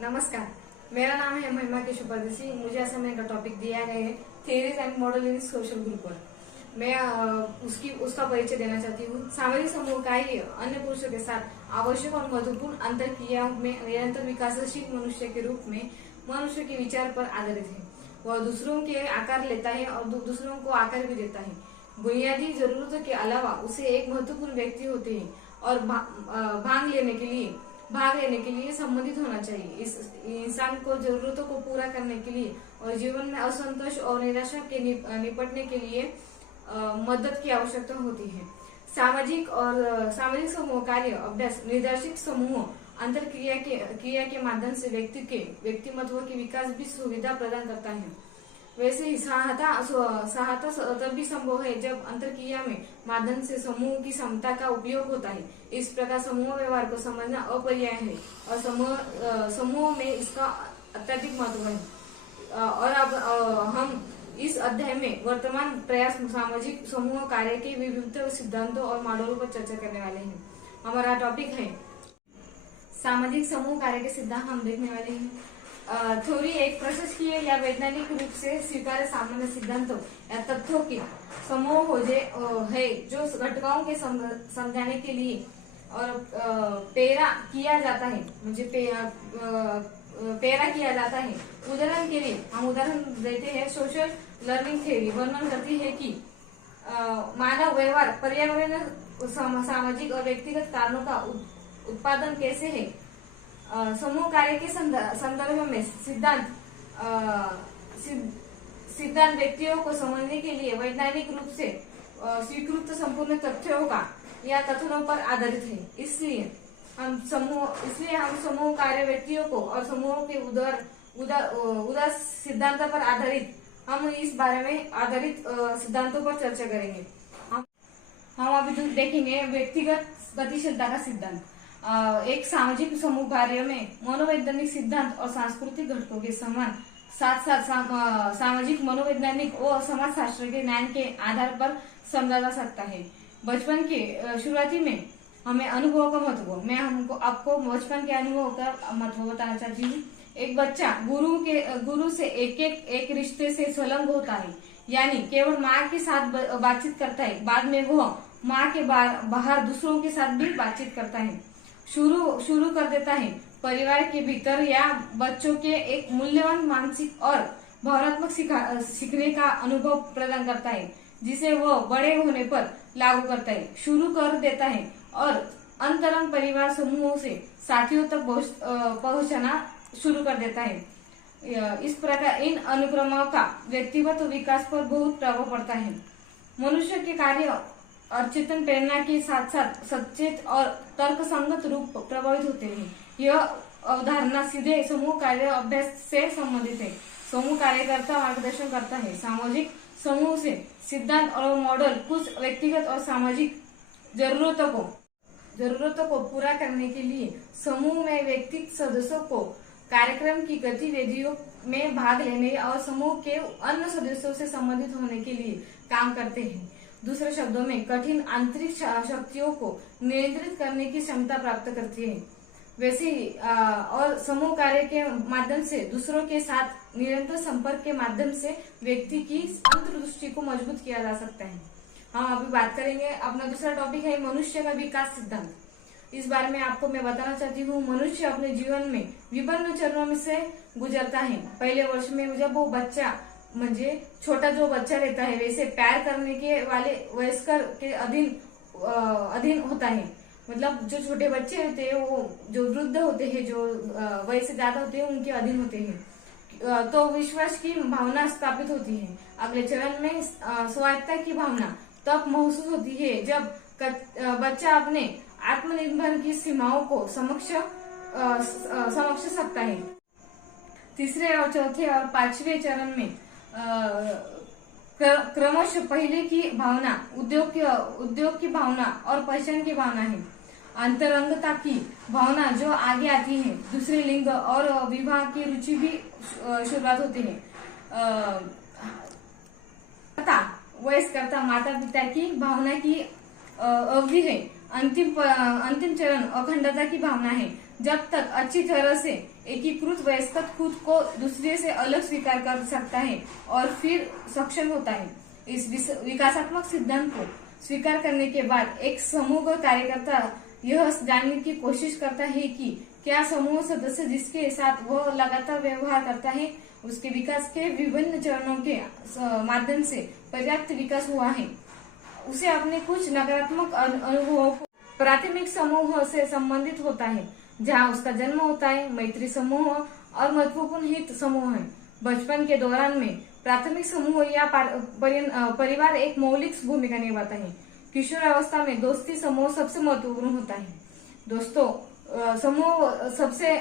नमस्कार, मेरा नाम है महिमा केशव परदेसी। मुझे असाइनमेंट का टॉपिक दिया गया है theories and model in social group पर। मैं उसका परिचय देना चाहती हूँ। सामाजिक समूह कार्य अन्य पुरुषों के साथ आवश्यक और महत्वपूर्ण अंतर क्रियाओं में निरंतर विकासशील मनुष्य के रूप में मनुष्य के विचार पर आधारित है। वह दूसरों के आकार लेता है और दूसरों को आकार भी देता है। बुनियादी जरूरतों के अलावा उसे एक महत्वपूर्ण व्यक्ति होते हैं और भाग लेने के लिए संबंधित होना चाहिए। इस इंसान को जरूरतों को पूरा करने के लिए और जीवन में असंतोष और निराशा के निपटने के लिए मदद की आवश्यकता होती है। सामाजिक समूह कार्य अभ्यास निर्देशित समूह अंतर क्रिया के माध्यम से व्यक्ति के व्यक्तिमत्व के विकास भी सुविधा प्रदान करता है। वैसे ही सहायता तभी संभव है जब अंतरक्रिया में माध्यम से समूह की क्षमता का उपयोग होता है। इस प्रकार समूह व्यवहार को समझना अपरिहार्य है और समूह में इसका अत्यधिक महत्व है। और अब हम इस अध्याय में वर्तमान प्रयास सामाजिक समूह कार्य के विविध सिद्धांतों और मॉडलों पर चर्चा करने वाले हैं। हमारा टॉपिक है सामाजिक समूह कार्य के सिद्धांत। हम देखने वाले हैं थ्योरी एक प्रशासकीय या वैज्ञानिक रूप से स्वीकार्य सामान्य सिद्धांतों या तथ्यों के समूह है जो घटकों के समझाने के लिए और पेरा किया जाता है। उदाहरण के लिए हम उदाहरण देते हैं। सोशल लर्निंग थ्योरी वर्णन करती है कि मानव व्यवहार पर्यावरण सामाजिक और व्यक्तिगत कारणों का उत्पादन कैसे है। समूह कार्य के संदर्भ में सिद्धांत व्यक्तियों को समझने के लिए वैज्ञानिक रूप से स्वीकृत संपूर्ण तथ्यों का या कथनों पर आधारित है। इसलिए हम समूह कार्य व्यक्तियों को और समूहों के उदार सिद्धांत पर आधारित हम इस बारे में आधारित सिद्धांतों पर चर्चा करेंगे। हम अभी देखेंगे व्यक्तिगत गतिशीलता का सिद्धांत। एक सामाजिक समूह कार्य में मनोवैज्ञानिक सिद्धांत और सांस्कृतिक घटकों के समान साथ सामाजिक मनोवैज्ञानिक और समाजशास्त्र के ज्ञान के आधार पर समझा जा सकता है। बचपन के शुरुआती में हमें अनुभव का महत्व, मैं आपको बचपन के अनुभव का महत्व बताना चाहती हूँ। एक बच्चा गुरु से एक रिश्ते से संलग्न होता है, यानी केवल माँ के साथ बातचीत करता है। बाद में वह माँ के बाहर दूसरों के साथ भी बातचीत करता है, शुरू कर देता है। परिवार के भीतर या बच्चों के एक मूल्यवान मानसिक और भावनात्मक सीखने का अनुभव प्रदान करता है, जिसे वह बड़े होने पर लागू करता है, शुरू कर देता है और अंतरंग परिवार समूहों से साथियों तक पहुंचना शुरू कर देता है। इस प्रकार इन अनुक्रमों का व्यक्तिगत विकास पर बहुत प्रभाव पड़ता है। मनुष्य के कार्य और चेतन प्रेरणा के साथ साथ सचेत और तर्कसंगत रूप प्रभावित होते हैं। यह अवधारणा सीधे समूह कार्य अभ्यास से संबंधित है। समूह कार्यकर्ता मार्गदर्शन करता है। सामाजिक समूह से सिद्धांत और मॉडल कुछ व्यक्तिगत और सामाजिक जरूरतों को पूरा करने के लिए समूह में व्यक्तिगत सदस्यों को कार्यक्रम की गतिविधियों में भाग लेने और समूह के अन्य सदस्यों से संबंधित होने के लिए काम करते हैं। दूसरे शब्दों में कठिन आंतरिक शक्तियों को नियंत्रित करने की क्षमता प्राप्त करती है। वैसे ही और समूह कार्य के माध्यम से दूसरों के साथ निरंतर संपर्क के माध्यम से व्यक्ति की अंतर्दृष्टि को मजबूत किया जा सकता है। हम अभी बात करेंगे। अपना दूसरा टॉपिक है मनुष्य का विकास सिद्धांत। इस बारे में आपको मैं बताना चाहती हूँ। मनुष्य अपने जीवन में विभिन्न चरणों में से गुजरता है। पहले वर्ष में जब वो बच्चा छोटा जो बच्चा रहता है, वैसे प्यार करने के वाले वयस्कर के अधीन होता है। मतलब जो छोटे बच्चे होते हैं वो जो वृद्ध होते हैं, जो वय से ज्यादा होते हैं, उनके अधीन होते हैं। तो विश्वास की भावना स्थापित होती है। अगले चरण में स्वायत्तता की भावना तब महसूस होती है जब बच्चा अपने आत्मनिर्भर की सीमाओं को समझ सकता है। तीसरे और चौथे और पांचवें चरण में क्रमशः पहले की भावना उद्योग की भावना और पहचान की भावना है। अंतरंगता की भावना जो आगे आती है। दूसरे लिंग और विवाह की रुचि भी शुरुआत होती है। वयस्कता माता पिता की भावना की अवधि है। अंतिम चरण अखंडता की भावना है। जब तक अच्छी तरह से एकीकृत वयस्क खुद को दूसरे से अलग स्वीकार कर सकता है और फिर सक्षम होता है। इस विकासात्मक सिद्धांत को स्वीकार करने के बाद एक समूह कार्यकर्ता यह जानने की कोशिश करता है कि क्या समूह सदस्य जिसके साथ वह लगातार व्यवहार करता है उसके विकास के विभिन्न चरणों के माध्यम से पर्याप्त विकास हुआ है। उसे अपने कुछ नकारात्मक अनुभवों को प्राथमिक समूह से संबंधित होता है जहां उसका जन्म होता है। मैत्री समूह और महत्वपूर्ण हित समूह है। बचपन के दौरान में प्राथमिक समूह या परिवार एक मौलिक भूमिका निभाता है। किशोर अवस्था में दोस्ती समूह सबसे महत्वपूर्ण होता है। दोस्तों समूह सबसे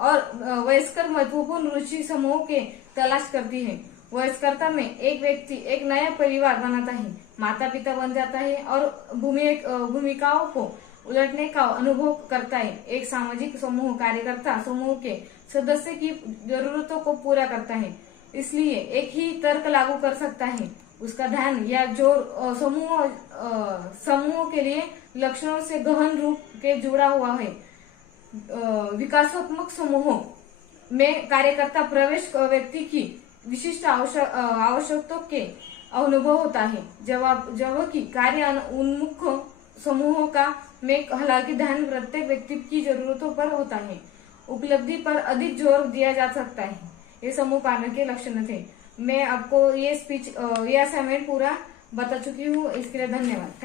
और वयस्कर महत्वपूर्ण रुचि समूह के तलाश करती है। वयस्कता में एक व्यक्ति एक नया परिवार बनाता है, माता पिता बन जाता है और भूमिकाओं को उलटने का अनुभव करता है। एक सामाजिक समूह कार्यकर्ता समूह के सदस्य की जरूरतों को पूरा करता है, इसलिए एक ही तर्क लागू कर सकता है। उसका ध्यान या जोर समूह के लिए लक्षणों से गहन रूप के जुड़ा हुआ है। विकासात्मक समूह में कार्यकर्ता प्रवेश व्यक्ति की विशिष्ट आवश्यकताओं के अनुभव होता है, जबकि कार्य उन्मुख समूहों का में हालांकि ध्यान प्रत्येक व्यक्ति की जरूरतों पर होता है। उपलब्धि पर अधिक जोर दिया जा सकता है। ये समूह कार्य के लक्षण थे। मैं आपको ये असाइनमेंट पूरा बता चुकी हूँ। इसके लिए धन्यवाद।